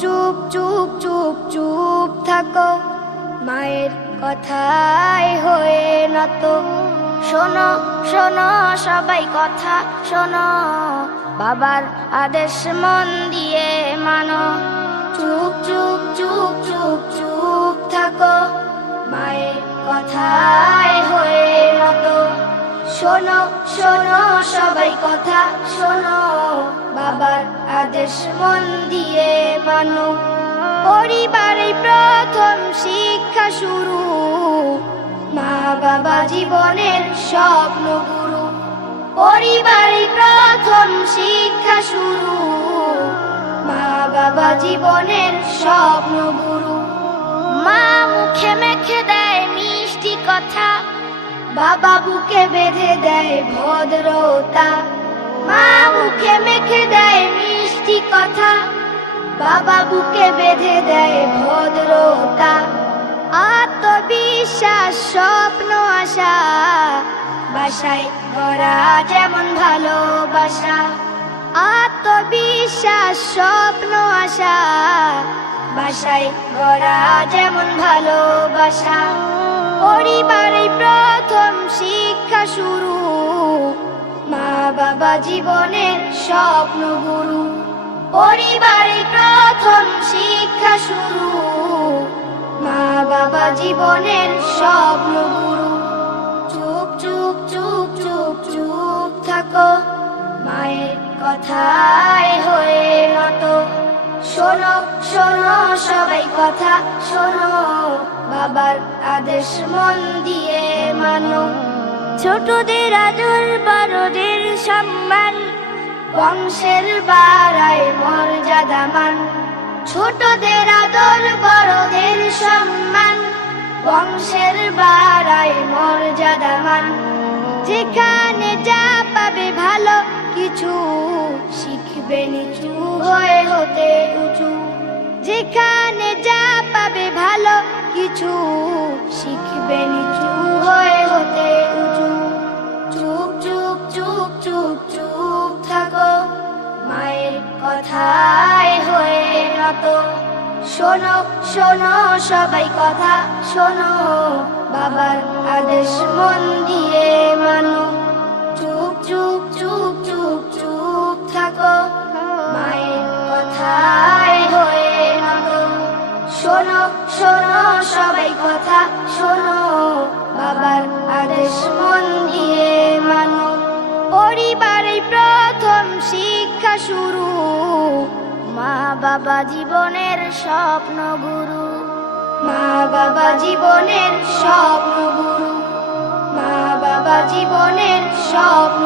চুপ চুপ চুপ চুপ থাকো, মায়ের কথায় হয়ে নত। শোনো শোনো সবাই কথা শোনো, বাবার আদেশ মন দিয়ে মানো। চুপ চুপ চুপ চুপ চুপ থাকো, মায়ের কথায় হয়ে নত। শোনো শোনো সবাই কথা শোনো, বাবার আদেশ মন দিয়ে মানো। পরিবারে প্রথম শিক্ষা শুরু, মা বাবা জীবনের স্বপ্ন গুরু। পরিবারে প্রথম শিক্ষা শুরু, মা বাবা জীবনের স্বপ্ন গুরু। মা মুখে মেখে দেয় মিষ্টি কথা, বাবা বুকে বেঁধে দেয় ভদ্রতা। মা মুখে মেখে দেয় মিষ্টি কথা, বাবা বুকে বেঁধে দেয় ভদ্রতা। আত্মবিশ্বাস স্বপ্ন আশা, বাসায় গড়া যেমন ভালোবাসা। আত্মবিশ্বাস স্বপ্ন আশা, বাসায় গড়া যেমন ভালোবাসা। পরিবারে প্রথম শিক্ষা শুরু, মা বাবা জীবনের স্বপ্ন গুরু। পরিবারে প্রথম শিক্ষা শুরু, মা বাবা জীবনের স্বপ্ন গুরু। চুপ চুপ চুপ চুপ চুপ থাকো, মায়ের কথায় হয়ে নত। শোনো শোনো সবাই কথা শোনো, বাবার আদেশ মন দিয়ে মানো। ছোটদের আদর বড়দের সম্মান, বংশের বাড়ায় মর্যাদা মান। ছোটদের আদর বড়দের সম্মান, বংশের বাড়ায় মর্যাদা মান। যেখানে যা পাবে ভালো কিছু, শিখবে নিচু হয়ে হতে উঁচু। যেখানে যা পাবে ভালো কিছু, শিখবে নিচু হয়ে হতে উঁচু। চুপ চুপ চুপ চুপ চুপ থাকো, মায়ের কথায় হয়ে নত। শোনো শোনো সবাই কথা শোনো, বাবার আদেশ মন দিয়ে মানো। চুপ চুপ চুপ চুপ চুপ থাকো, মায়ের কথায় হয়ে নত। শোনো শোনো সবাই কথা শোনো, বাবার আদেশ মন দিয়ে মানো। পরিবারে প্রথম শিক্ষা শুরু, মা বাবা জীবনের স্বপ্ন গুরু। মা বাবা জীবনের স্বপ্ন গুরু, মা বাবা জীবনের স্বপ্ন